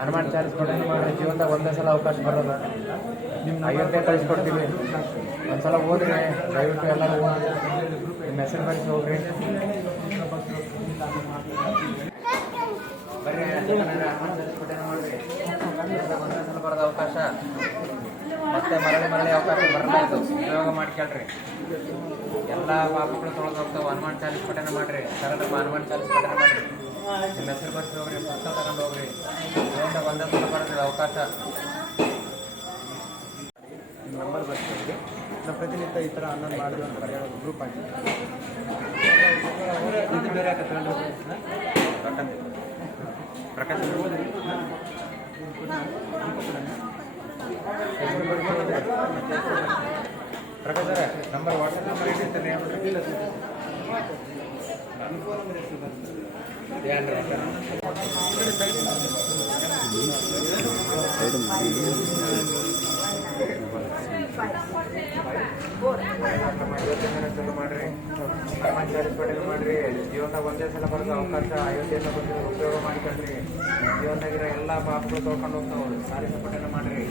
ಹನುಮಾನ್ ಚಾಲಿಸ್ ಕೊಟ್ಟೆ ಮಾಡಿ ಜೀವನದಾಗ ಒಂದೇ ಸಲ ಅವಕಾಶ ಬರೋಲ್ಲ. ಅಯೋಧ್ಯೆ ಕಳಿಸ್ಕೊಡ್ತೀವಿ, ಒಂದ್ಸಲ ಓದ್ರಿ, ದಯವಿಟ್ಟು ಎಲ್ಲರೂ ಓದಿ, ನಿಮ್ಮ ಹೆಸರು ಬರೆಸಿ ಹೋಗ್ರಿ. ಬರ್ರಿ, ಹನುಮಾನ್ ಚಾಲಿಸ್ ಕೊಟ್ಟೆ ಮಾಡ್ರಿ, ಒಂದೇ ಸಲ ಬರೋದು ಅವಕಾಶ, ಮತ್ತೆ ಮರಳಿ ಅವಕಾಶ ಬರಬೇಕು. ಉಪಯೋಗ ಮಾಡ್ಕೊಳ್ರಿ. ಎಲ್ಲ ಪಾಪಗಳು ತೊಳೆದು ಹೋಗ್ತಾವೆ. ಹನುಮಾನ್ ಚಾಲಿಸ್ ಪಠಣ ಮಾಡ್ರಿ, ಸರಳಪ್ಪ ಹನುಮಾನ್ ಚಾಲಿಸ್ ಪಠಣ ಮಾಡ್ರಿ, ನಿಮ್ಮ ಹೆಸರು ಬರ್ಸಿ ಹೋಗ್ರಿ, ಪುಸ್ತಕ ತಗೊಂಡು ಹೋಗ್ರಿ. ಜೀವನದಾಗ ಒಂದೇ ಸಲ ಬರೋದು ಅವಕಾಶ. ನಿಮ್ಮ ನಂಬರ್ ಬರ್ತೀವಿ. ನಮ್ಮ ಪ್ರತಿನಿತ್ಯ ಈ ಥರ ಅನ್ನೋದು ಮಾಡಿದ್ರು ಅಂತ ಹೇಳೋದು ಗ್ರೂಪ್ ಆಗಿ ಇದು ಬೇರೆ ಆಗತ್ತೆ. Prakash Prakash number WhatsApp number ಇಟ್ಟಿರ್ತೀನಿ. ಚಲೋ ಮಾಡ್ರಿ, ಹನುಮಾನ್ ಚಾಲಿಸ್ ಪಠಣ ಮಾಡ್ರಿ. ಜೀವನದಾಗ ಒಂದೇ ಸಲ ಬರೋದು ಅವಕಾಶ, ಅಯೋಧ್ಯೆಯಿಂದ ಬಂದಿರೋ ಉಪಯೋಗ ಮಾಡ್ಕೊಳ್ರಿ. ಜೀವನದಾಗಿರೋ ಎಲ್ಲ ಪಾಪಗಳು ತೊಳ್ಕೊಂಡು ಹೋಗ್ತಾವೆ. ಚಾಲಿಸ್ ಪಠಣ ಮಾಡ್ರಿ.